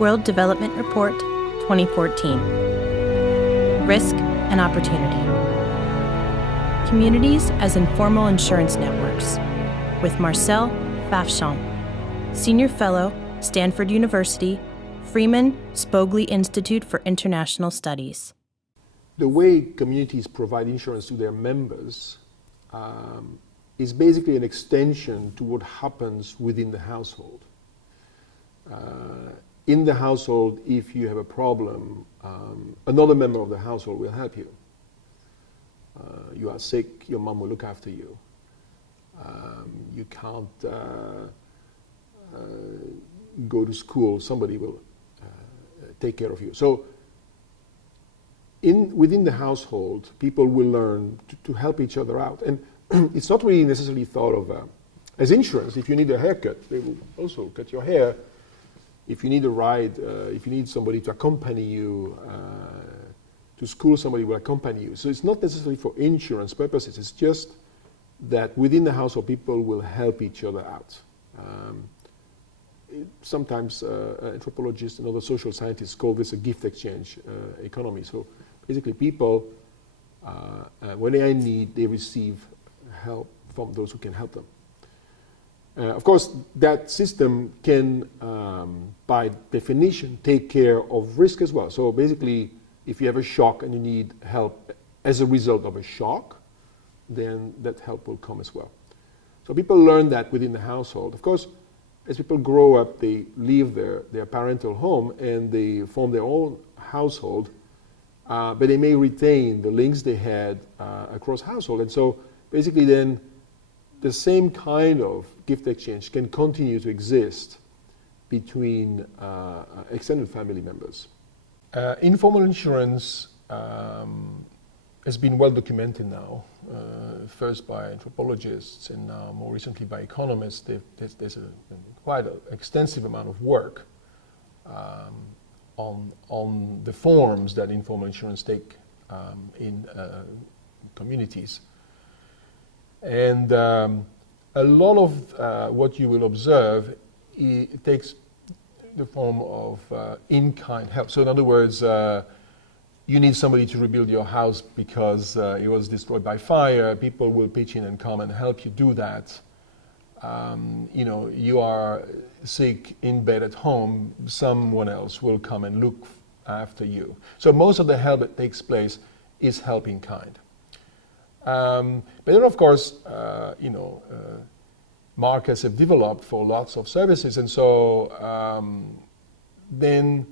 World Development Report 2014. Risk and Opportunity. Communities as Informal Insurance Networks, with Marcel Fafchamp, Senior Fellow, Stanford University, Freeman Spogli Institute for International Studies. The way communities provide insurance to their members is basically an extension to what happens within the household. In the household, if you have a problem, another member of the household will help you. You are sick, your mom will look after you. You can't go to school, somebody will take care of you. So within the household, people will learn to help each other out. And it's not really necessarily thought of as insurance. If you need a haircut, they will also cut your hair. If you need a ride, if you need somebody to accompany you to school, somebody will accompany you. So it's not necessarily for insurance purposes. It's just that within the household, people will help each other out. Sometimes anthropologists and other social scientists call this a gift exchange economy. So basically people, when they are in need, they receive help from those who can help them. Of course, that system can, by definition, take care of risk as well. So basically, if you have a shock and you need help as a result of a shock, then that help will come as well. So people learn that within the household. Of course, as people grow up, they leave their parental home and they form their own household, but they may retain the links they had across household. And so basically then, the same kind of gift exchange can continue to exist between extended family members. Informal insurance has been well documented now, first by anthropologists and now more recently by economists. There's quite an extensive amount of work on the forms that informal insurance take in communities. And a lot of what you will observe, it takes the form of in-kind help. So in other words, you need somebody to rebuild your house because it was destroyed by fire. People will pitch in and come and help you do that. You are sick in bed at home, someone else will come and look after you. So most of the help that takes place is help in kind. But then, of course, markets have developed for lots of services, and so then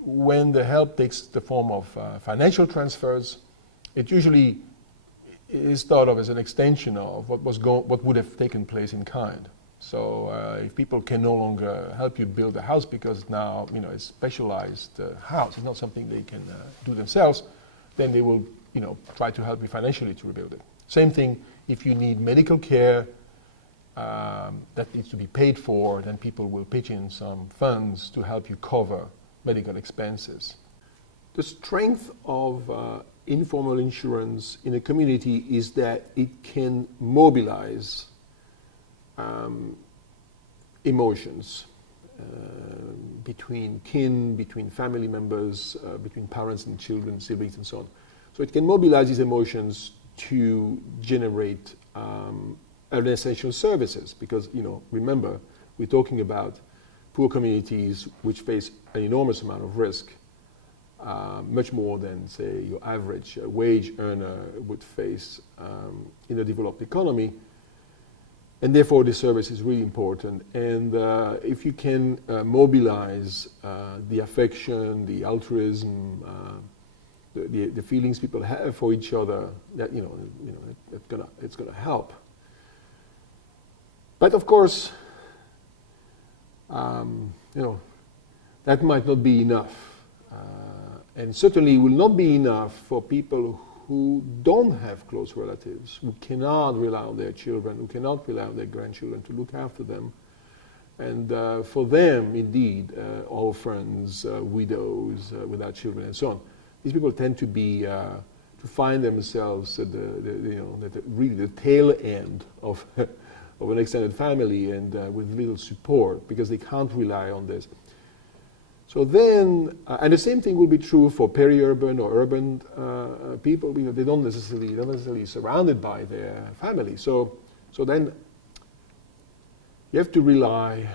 when the help takes the form of financial transfers, it usually is thought of as an extension of what would have taken place in kind. So if people can no longer help you build a house because now it's a specialized house, it's not something they can do themselves, then they will try to help you financially to rebuild it. Same thing if you need medical care that needs to be paid for, then people will pitch in some funds to help you cover medical expenses. The strength of informal insurance in a community is that it can mobilize emotions between kin, between family members, between parents and children, siblings and so on. So it can mobilize these emotions to generate essential services because, remember, we're talking about poor communities which face an enormous amount of risk, much more than, say, your average wage earner would face in a developed economy. And therefore, this service is really important. And if you can mobilize the affection, the altruism, the feelings people have for each other, that it's gonna help. But of course, that might not be enough, and certainly will not be enough for people who don't have close relatives, who cannot rely on their children, who cannot rely on their grandchildren to look after them. And for them, indeed, orphans, widows without children, and so on, these people tend to be to find themselves at really the tail end of of an extended family and with little support because they can't rely on this. So then, and the same thing will be true for peri-urban or urban people, because they're not necessarily surrounded by their family. So then you have to rely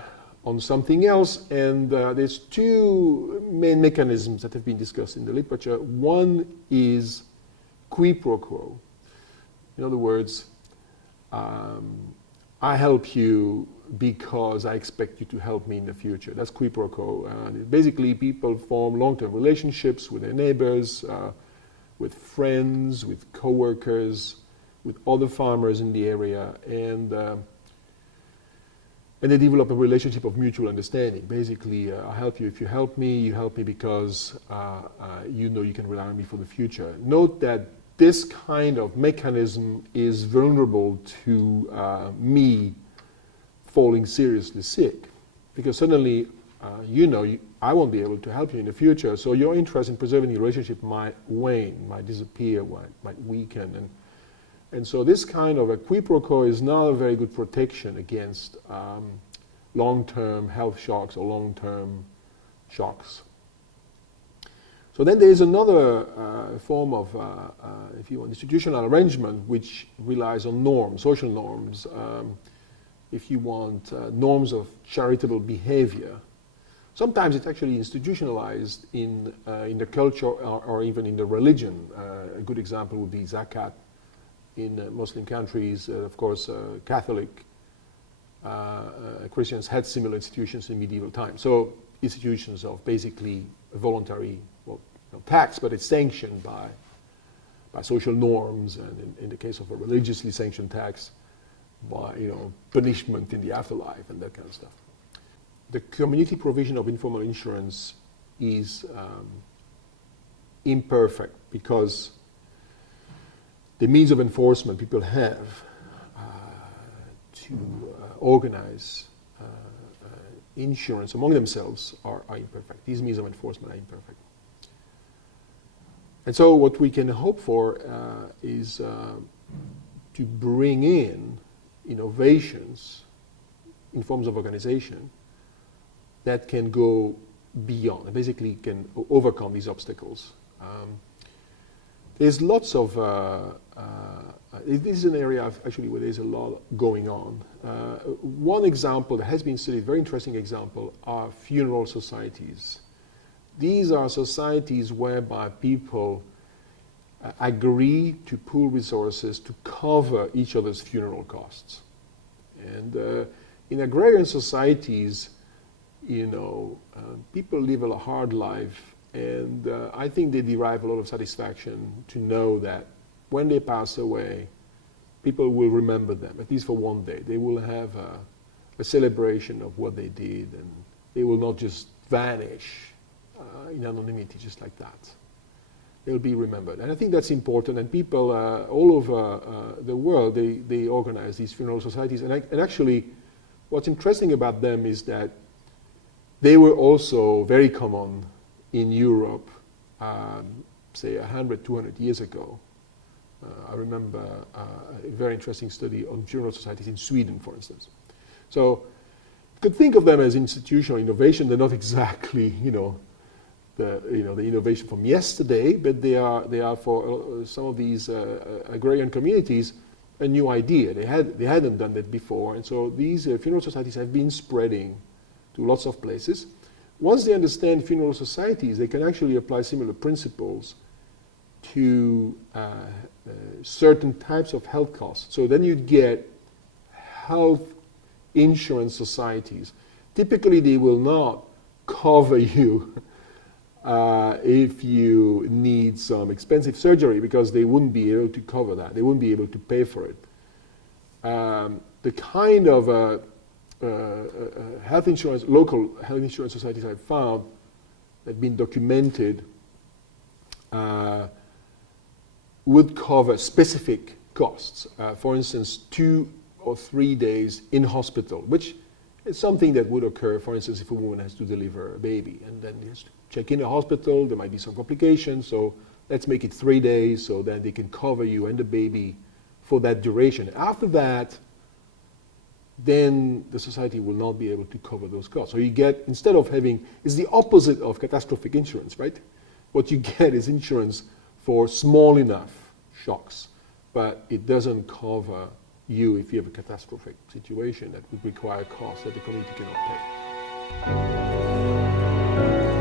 on something else, and there's two main mechanisms that have been discussed in the literature. One is quid pro quo. In other words, I help you because I expect you to help me in the future. That's quid pro quo. Basically, people form long-term relationships with their neighbors, with friends, with coworkers, with other farmers in the area, and they develop a relationship of mutual understanding. Basically, I help you if you help me. You help me because you know you can rely on me for the future. Note that this kind of mechanism is vulnerable to me falling seriously sick, because suddenly I won't be able to help you in the future, so your interest in preserving the relationship might wane, might disappear, might weaken. And so this kind of a quid pro quo is not a very good protection against long-term health shocks or long-term shocks. So then there is another form of, if you want, institutional arrangement which relies on norms, social norms. If you want, norms of charitable behavior. Sometimes it's actually institutionalized in the culture or even in the religion. A good example would be zakat in Muslim countries. Of course, Catholic Christians had similar institutions in medieval times. So institutions of basically a voluntary tax, but it's sanctioned by social norms, and in the case of a religiously sanctioned tax, by punishment in the afterlife and that kind of stuff. The community provision of informal insurance is imperfect because the means of enforcement people have to organize insurance among themselves are imperfect. These means of enforcement are imperfect. And so what we can hope for is to bring in innovations in forms of organization that can go beyond, basically can overcome these obstacles. There's lots of, this is an area actually where there's a lot going on. One example that has been studied, very interesting example, are funeral societies. These are societies whereby people agree to pool resources to cover each other's funeral costs. And in agrarian societies, people live a hard life, and I think they derive a lot of satisfaction to know that when they pass away, people will remember them, at least for one day. They will have a celebration of what they did, and they will not just vanish in anonymity just like that. They'll be remembered. And I think that's important, and people all over the world, they organize these funeral societies. And actually, what's interesting about them is that they were also very common in Europe, say 100, 200 years ago. I remember a very interesting study on funeral societies in Sweden, for instance. So you could think of them as institutional innovation. They're not exactly, the innovation from yesterday, but they are for some of these agrarian communities a new idea. They hadn't done that before, and so these funeral societies have been spreading to lots of places. Once they understand funeral societies, they can actually apply similar principles to certain types of health costs. So then you'd get health insurance societies. Typically, they will not cover you if you need some expensive surgery, because they wouldn't be able to cover that. They wouldn't be able to pay for it. The kind of health insurance, local health insurance societies I've found that have been documented would cover specific costs. For instance, 2 or 3 days in hospital, which is something that would occur, for instance, if a woman has to deliver a baby, and then has to check in a hospital, there might be some complications, so let's make it 3 days so that they can cover you and the baby for that duration. After that, then the society will not be able to cover those costs. So you get, instead of having, it's the opposite of catastrophic insurance, right? What you get is insurance for small enough shocks, but it doesn't cover you if you have a catastrophic situation that would require costs that the community cannot pay.